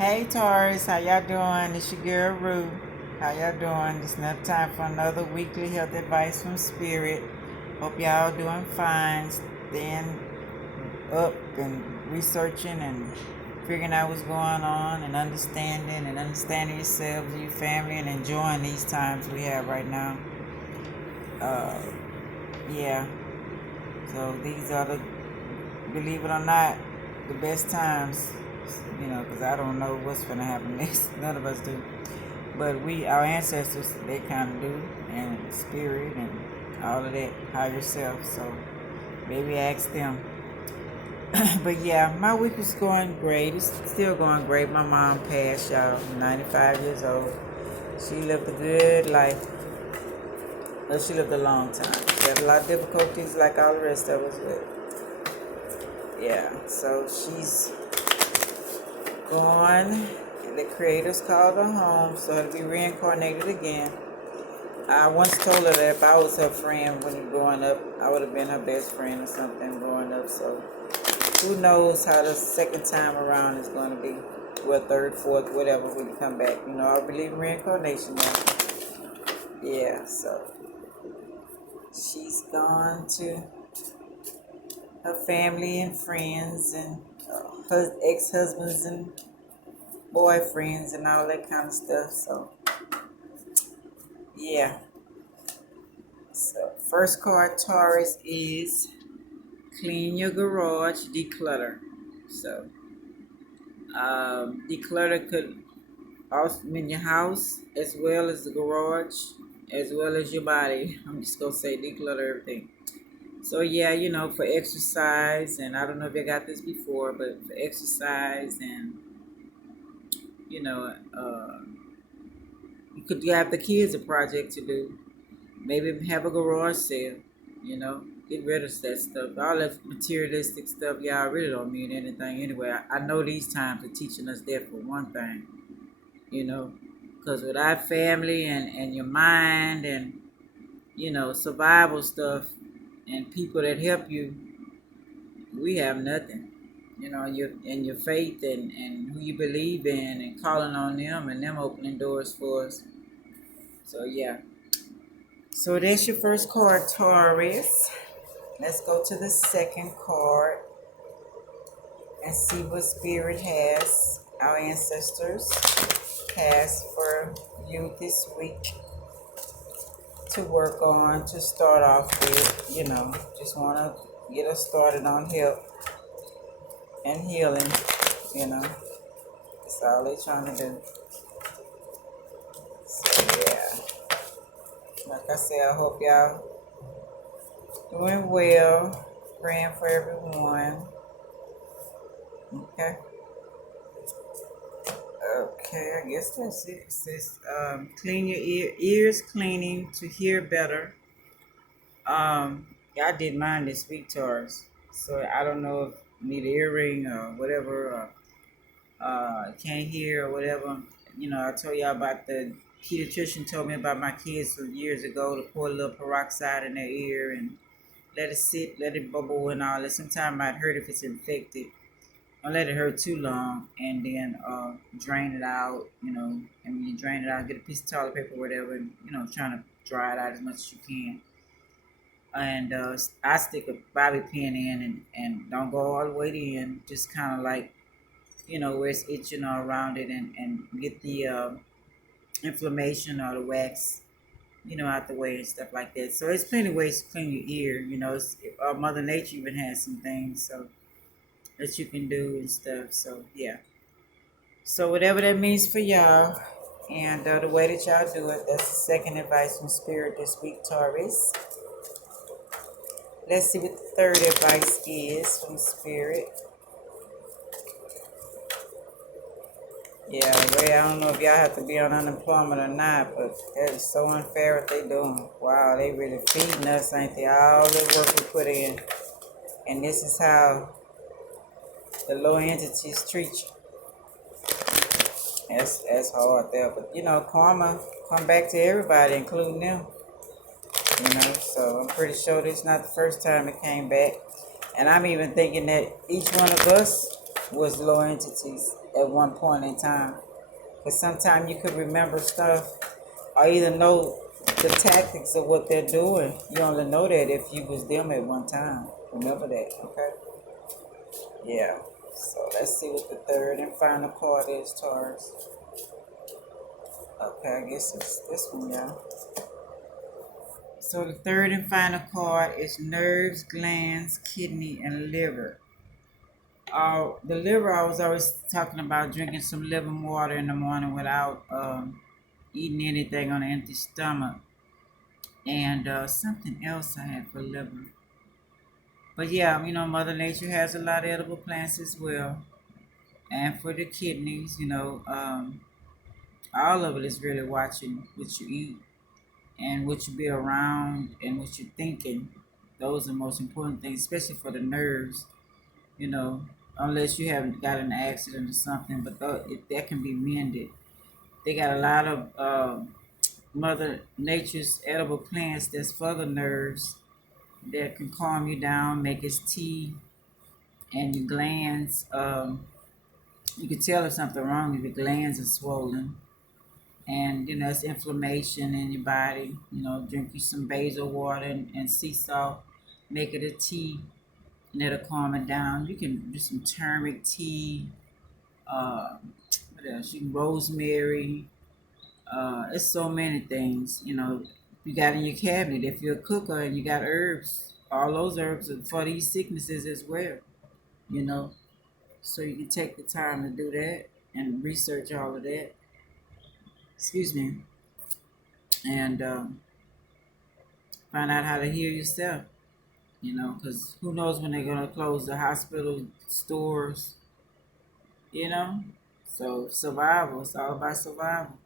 Hey Taurus, how y'all doing? It's your girl Rue. How y'all doing? It's another time for another weekly health advice from Spirit. Hope y'all doing fine. Staying up and researching and figuring out what's going on and understanding yourselves and your family and enjoying these times we have right now. Uh, yeah. So these are the, believe it or not, the best times. Because I don't know what's gonna happen next. None of us do. But our ancestors, they kind of do, and spirit and all of that, higher self. So maybe ask them. But yeah, my week was going great. It's still going great. My mom passed, y'all, 95 years old. She lived a good life. Well, she lived a long time. She had a lot of difficulties like all the rest of us, but yeah, so she's gone. The creators called her home, so to be reincarnated again. I once told her that if I was her friend when growing up, I would have been her best friend or something growing up. So who knows how the second time around is going to be. Well, third, fourth, whatever, when you come back. I believe in reincarnation now. Yeah, so she's gone to her family and friends and her ex-husbands and boyfriends and all that kind of stuff. So yeah. So first card, Taurus, is clean your garage, declutter. So declutter could also mean your house as well as the garage as well as your body. I'm just gonna say declutter everything. So yeah, for exercise, and I don't know if you got this before, but for exercise and you know, uh, you could have the kids a project to do. Maybe have a garage sale, get rid of that stuff. All that materialistic stuff, y'all really don't mean anything anyway. I know these times are teaching us that for one thing, you know, because without family and your mind and, survival stuff and people that help you, we have nothing. Your faith and who you believe in and calling on them and them opening doors for us. So, yeah. So that's your first card, Taurus. Let's go to the second card and see what Spirit has, our ancestors, has for you this week to work on, to start off with. Just want to get us started on health and healing. That's all they're trying to do. So, yeah. Like I said, I hope y'all doing well, praying for everyone. Okay. Okay, I guess that's it. It says, clean your ears cleaning to hear better. Yeah, I did mine this week, Taurus. So I don't know if you need an earring or whatever, or can't hear or whatever. I told y'all about the pediatrician told me about my kids some years ago to pour a little peroxide in their ear and let it sit, let it bubble and all that. Sometimes I'd hurt if it's infected. Don't let it hurt too long, and then drain it out. And when you drain it out, get a piece of toilet paper or whatever, and trying to dry it out as much as you can. And I stick a bobby pin in and don't go all the way in, just kind of like where it's itching all around it, and get the inflammation or the wax out the way and stuff like that. So there's plenty of ways to clean your ear. Mother Nature even has some things that you can do and stuff. So yeah. So whatever that means for y'all, and the way that y'all do it, that's the second advice from Spirit this week, Taurus. Let's see what the third advice is from Spirit. Yeah, Ray, I don't know if y'all have to be on unemployment or not, but that is so unfair what they doing. Wow, they really feeding us, ain't they? All the work we put in. And this is how the low entities treat you. That's hard there. But karma come back to everybody, including them. So I'm pretty sure this is not the first time it came back. And I'm even thinking that each one of us was low entities. at one point in time. Because sometimes you could remember stuff or either know the tactics of what they're doing. You only know that if you was them at one time. Remember that, okay? Yeah. So let's see what the third and final card is, Taurus. Okay, I guess it's this one, y'all. So the third and final card is nerves, glands, kidney, and liver. The liver, I was always talking about drinking some liver water in the morning without eating anything on an empty stomach. And something else I had for liver. But yeah, Mother Nature has a lot of edible plants as well. And for the kidneys, all of it is really watching what you eat and what you be around and what you're thinking. Those are the most important things, especially for the nerves, you know, unless you haven't got an accident or something, but that can be mended. They got a lot of Mother Nature's edible plants that's for the nerves that can calm you down, make its tea, and your glands. You can tell if something wrong if your glands are swollen, and it's inflammation in your body. Drink you some basil water and sea salt, make it a tea, and it'll calm it down. You can do some turmeric tea. Uh, what else? You can rosemary. It's so many things. You got in your cabinet. If you're a cooker and you got herbs, all those herbs are for these sicknesses as well. You know, so you can take the time to do that and research all of that. Excuse me, and find out how to heal yourself. Because who knows when they're gonna close the hospital, stores. You know, so survival. It's all about survival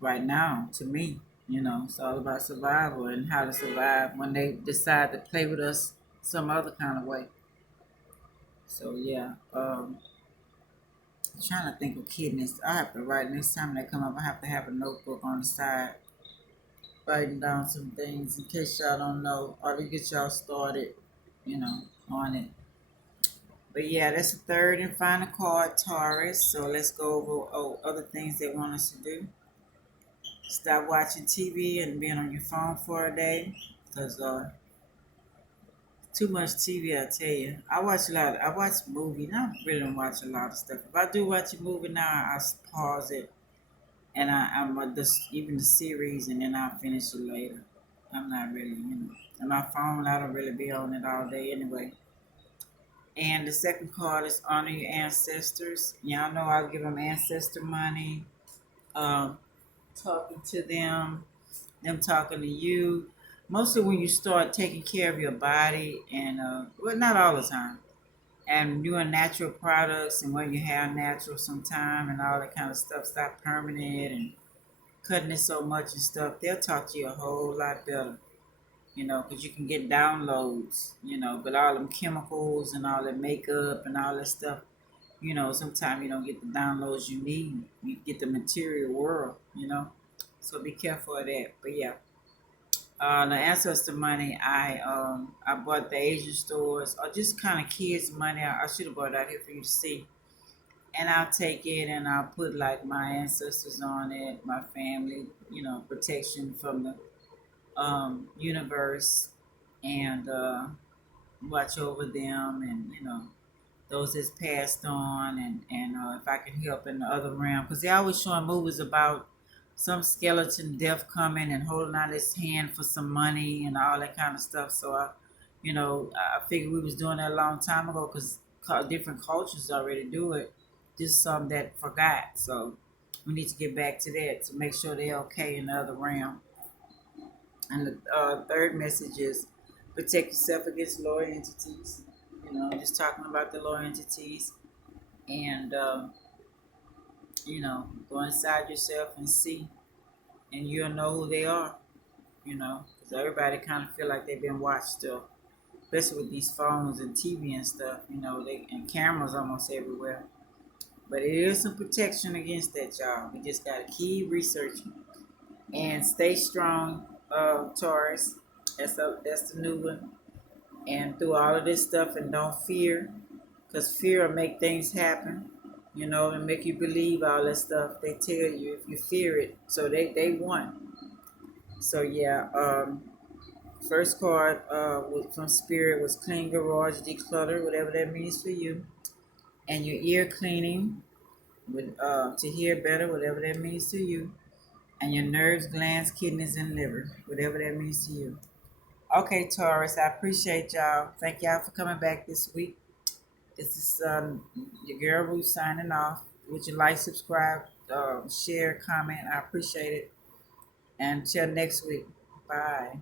right now. To me, it's all about survival and how to survive when they decide to play with us some other kind of way. So yeah, I'm trying to think of kidneys. I have to write next time they come up. I have to have a notebook on the side, writing down some things in case y'all don't know or to get y'all started, on it. But yeah, that's the third and final card, Taurus. So let's go over other things they want us to do. Stop watching TV and being on your phone for a day, because too much TV, I tell you. I watch a lot. I watch movies. I really don't watch a lot of stuff. If I do watch a movie now, I pause it and I'm just even the series, and then I'll finish it later. I'm not really, And my phone, I don't really be on it all day anyway. And the second card is honor your ancestors. Y'all know I give them ancestor money. Um, Talking to them talking to you. Mostly when you start taking care of your body, and well, not all the time. And doing natural products and when you have natural sometime and all that kind of stuff, stop permanent and cutting it so much and stuff. They'll talk to you a whole lot better, because you can get downloads, but all them chemicals and all that makeup and all that stuff, sometimes you don't get the downloads you need. You get the material world. So be careful of that. But yeah, the ancestor money, I bought the Asian stores or just kind of kids money. I should have brought it out here for you to see. And I'll take it and I'll put like my ancestors on it, my family, protection from the universe, and watch over them, and those that's passed on, and if I can help in the other realm, because they always showing movies about some skeleton death coming and holding out his hand for some money and all that kind of stuff. So I figured we was doing that a long time ago, because different cultures already do it. Just some that forgot. So we need to get back to that to make sure they're okay in the other realm. And the third message is protect yourself against lower entities. Just talking about the lower entities, and go inside yourself and see, and you'll know who they are. Because everybody kind of feel like they've been watched still, especially with these phones and TV and stuff. They and cameras almost everywhere. But it is some protection against that, y'all. We just gotta keep researching and stay strong, Taurus. That's the new one. And through all of this stuff, and don't fear, because fear will make things happen. and make you believe all that stuff they tell you if you fear it. So they won. So yeah, first card from Spirit was clean garage, declutter, whatever that means for you, and your ear cleaning with to hear better, whatever that means to you, and your nerves, glands, kidneys, and liver, whatever that means to you. Okay, Taurus, I appreciate y'all. Thank y'all for coming back this week. This is your girl Ruth signing off. Would you like, subscribe, share, comment? I appreciate it. And until next week, bye.